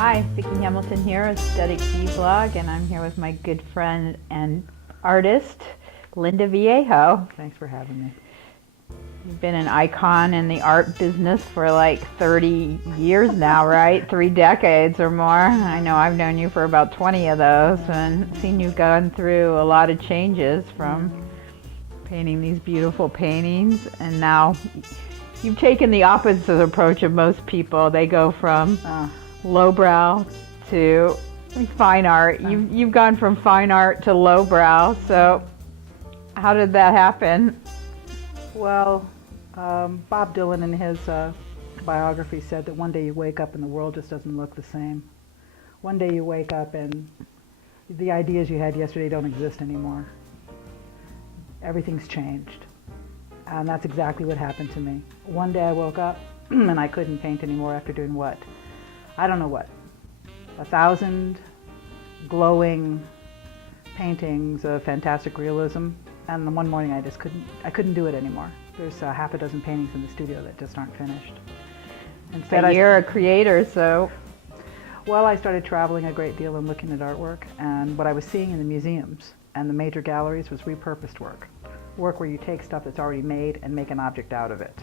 Hi, Vicky Hamilton here, Aesthetic Blog, and I'm here with my good friend and artist, Linda Vallejo. Thanks for having me. You've been an icon in the art business for like 30 years now, right? 3 decades or more. I know I've known you for about 20 of those and seen you've gone through a lot of changes from painting these beautiful paintings, and now you've taken the opposite approach of most people. They go from lowbrow to fine art. You've gone from fine art to lowbrow. So how did that happen? Well, Bob Dylan in his biography said that one day you wake up and the world just doesn't look the same. One day you wake up and the ideas you had yesterday don't exist anymore. Everything's changed. And that's exactly what happened to me. One day I woke up and I couldn't paint anymore after doing what? I don't know what. 1,000 glowing paintings of fantastic realism, and then one morning I couldn't do it anymore. There's half a dozen paintings in the studio that just aren't finished. But you're a creator, so... Well, I started traveling a great deal and looking at artwork, and what I was seeing in the museums and the major galleries was repurposed work. Work where you take stuff that's already made and make an object out of it.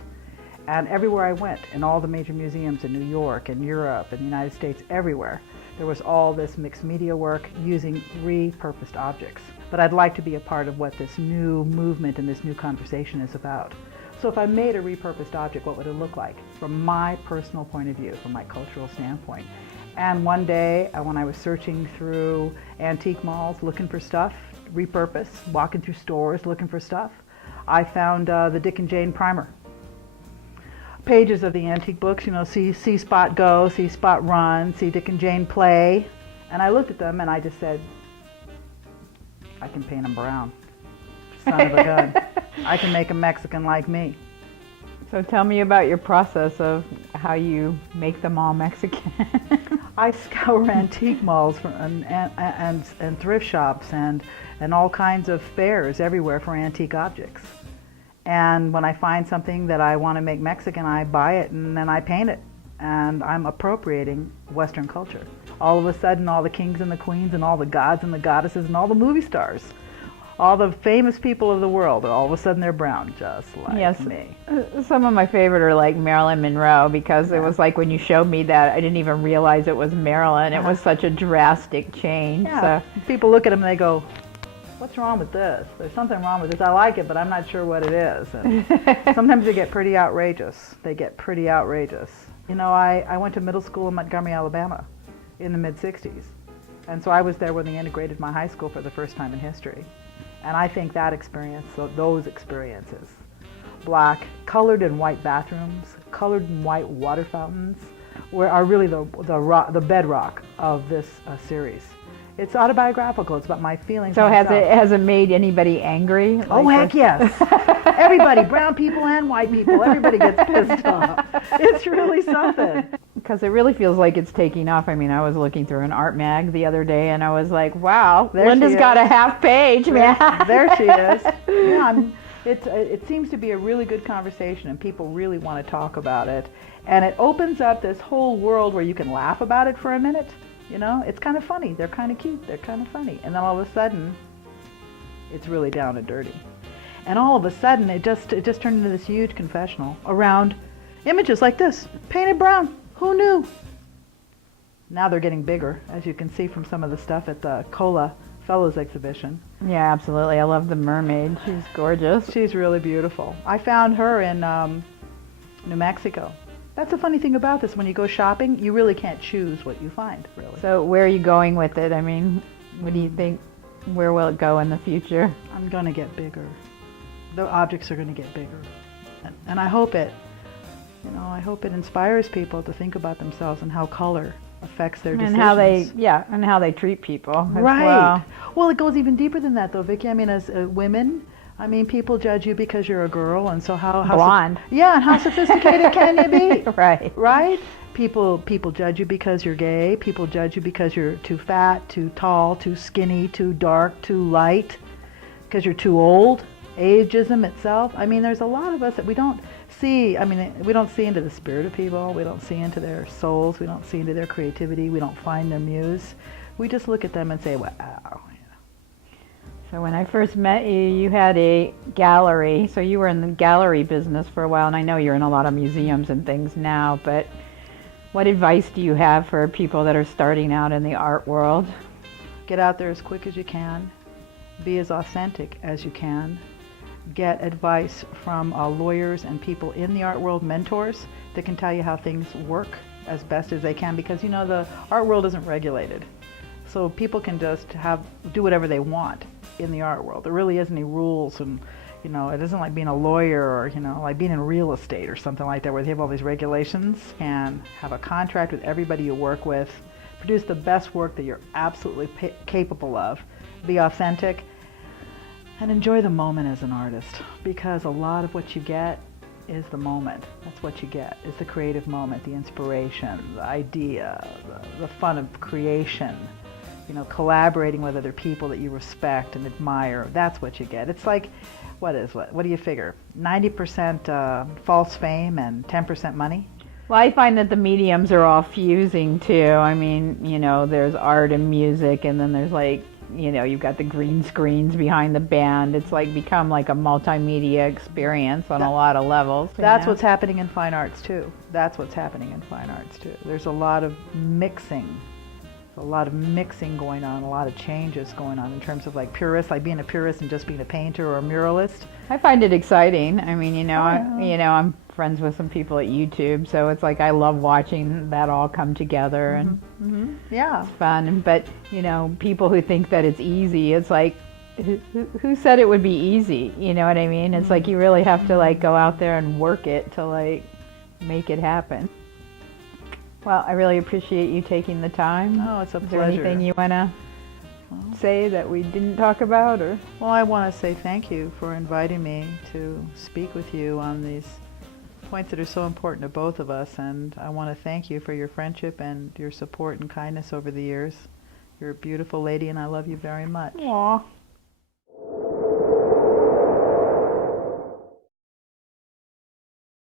And everywhere I went, in all the major museums in New York and Europe and the United States, everywhere, there was all this mixed media work using repurposed objects. But I'd like to be a part of what this new movement and this new conversation is about. So if I made a repurposed object, what would it look like? From my personal point of view, from my cultural standpoint. And one day, when I was searching through antique malls looking for stuff, repurposed, walking through stores looking for stuff, I found the Dick and Jane primer. Pages of the antique books, you know, see Spot go, see Spot run, see Dick and Jane play. And I looked at them and I just said, I can paint them brown. Son of a gun. I can make them Mexican like me. So tell me about your process of how you make them all Mexican. I scour antique malls and thrift shops and all kinds of fairs everywhere for antique objects. And when I find something that I want to make Mexican, I buy it and then I paint it. And I'm appropriating Western culture. All of a sudden, all the kings and the queens and all the gods and the goddesses and all the movie stars, all the famous people of the world, all of a sudden they're brown, just like me. Some of my favorite are like Marilyn Monroe, because it was like when you showed me that, I didn't even realize it was Marilyn. It was such a drastic change. Yeah. So people look at them and they go, what's wrong with this? There's something wrong with this. I like it, but I'm not sure what it is. And sometimes they get pretty outrageous. You know, I went to middle school in Montgomery, Alabama in the mid-'60s. And so I was there when they integrated my high school for the first time in history. And I think that experience, those experiences, black, colored and white bathrooms, colored and white water fountains, are really the bedrock of this series. It's autobiographical. It's about my feelings. So has it made anybody angry? Oh, heck yes. Everybody, brown people and white people, everybody gets pissed off. It's really something. Because it really feels like it's taking off. I mean, I was looking through an art mag the other day and I was like, wow, Linda's got a half page, man. There she is. Yeah, it seems to be a really good conversation and people really want to talk about it. And it opens up this whole world where you can laugh about it for a minute. You know, it's kind of funny. They're kind of cute. They're kind of funny. And then all of a sudden, it's really down and dirty. And all of a sudden, it just turned into this huge confessional around images like this, painted brown. Who knew? Now they're getting bigger, as you can see from some of the stuff at the Cola Fellows exhibition. Yeah, absolutely. I love the mermaid. She's gorgeous. She's really beautiful. I found her in New Mexico. That's the funny thing about this. When you go shopping, you really can't choose what you find, really. So where are you going with it? I mean, what do you think? Where will it go in the future? I'm going to get bigger. The objects are going to get bigger. And I hope it inspires people to think about themselves and how color affects their decisions. And how they treat people as right. Well, it goes even deeper than that, though, Vicky. I mean, as women, people judge you because you're a girl, and so how blonde. Yeah, and how sophisticated can you be? Right. Right? People judge you because you're gay. People judge you because you're too fat, too tall, too skinny, too dark, too light, because you're too old. ageism itself. I mean, there's a lot of us that we don't see. I mean, we don't see into the spirit of people. We don't see into their souls. We don't see into their creativity. We don't find their muse. We just look at them and say, wow. So when I first met you, you had a gallery. So you were in the gallery business for a while, and I know you're in a lot of museums and things now, but what advice do you have for people that are starting out in the art world? Get out there as quick as you can. Be as authentic as you can. Get advice from lawyers and people in the art world, mentors that can tell you how things work as best as they can, because you know the art world isn't regulated. So people can just do whatever they want in the art world. There really isn't any rules, and you know, it isn't like being a lawyer or, you know, like being in real estate or something like that where they have all these regulations. And have a contract with everybody you work with. Produce the best work that you're absolutely capable of. Be authentic and enjoy the moment as an artist, because a lot of what you get is the moment. That's what you get, is the creative moment, the inspiration, the idea, the fun of creation, you know, collaborating with other people that you respect and admire. That's what you get. It's like, what do you figure? 90% false fame and 10% money? Well, I find that the mediums are all fusing too. I mean, you know, there's art and music, and then there's like, you know, you've got the green screens behind the band. It's like become like a multimedia experience on a lot of levels. That's what's happening in fine arts too. That's what's happening in fine arts too. There's a lot of mixing. A lot of mixing going on, a lot of changes going on in terms of like purists, like being a purist and just being a painter or a muralist. I find it exciting. I mean, you know, I'm friends with some people at YouTube, so it's like I love watching that all come together, and yeah, it's fun. But you know, people who think that it's easy, it's like, who said it would be easy? You know what I mean? It's like you really have to like go out there and work it to like make it happen. Well, I really appreciate you taking the time. Oh, it's a pleasure. Is there anything you want to say that we didn't talk about? Or? Well, I want to say thank you for inviting me to speak with you on these points that are so important to both of us, and I want to thank you for your friendship and your support and kindness over the years. You're a beautiful lady, and I love you very much. Aw.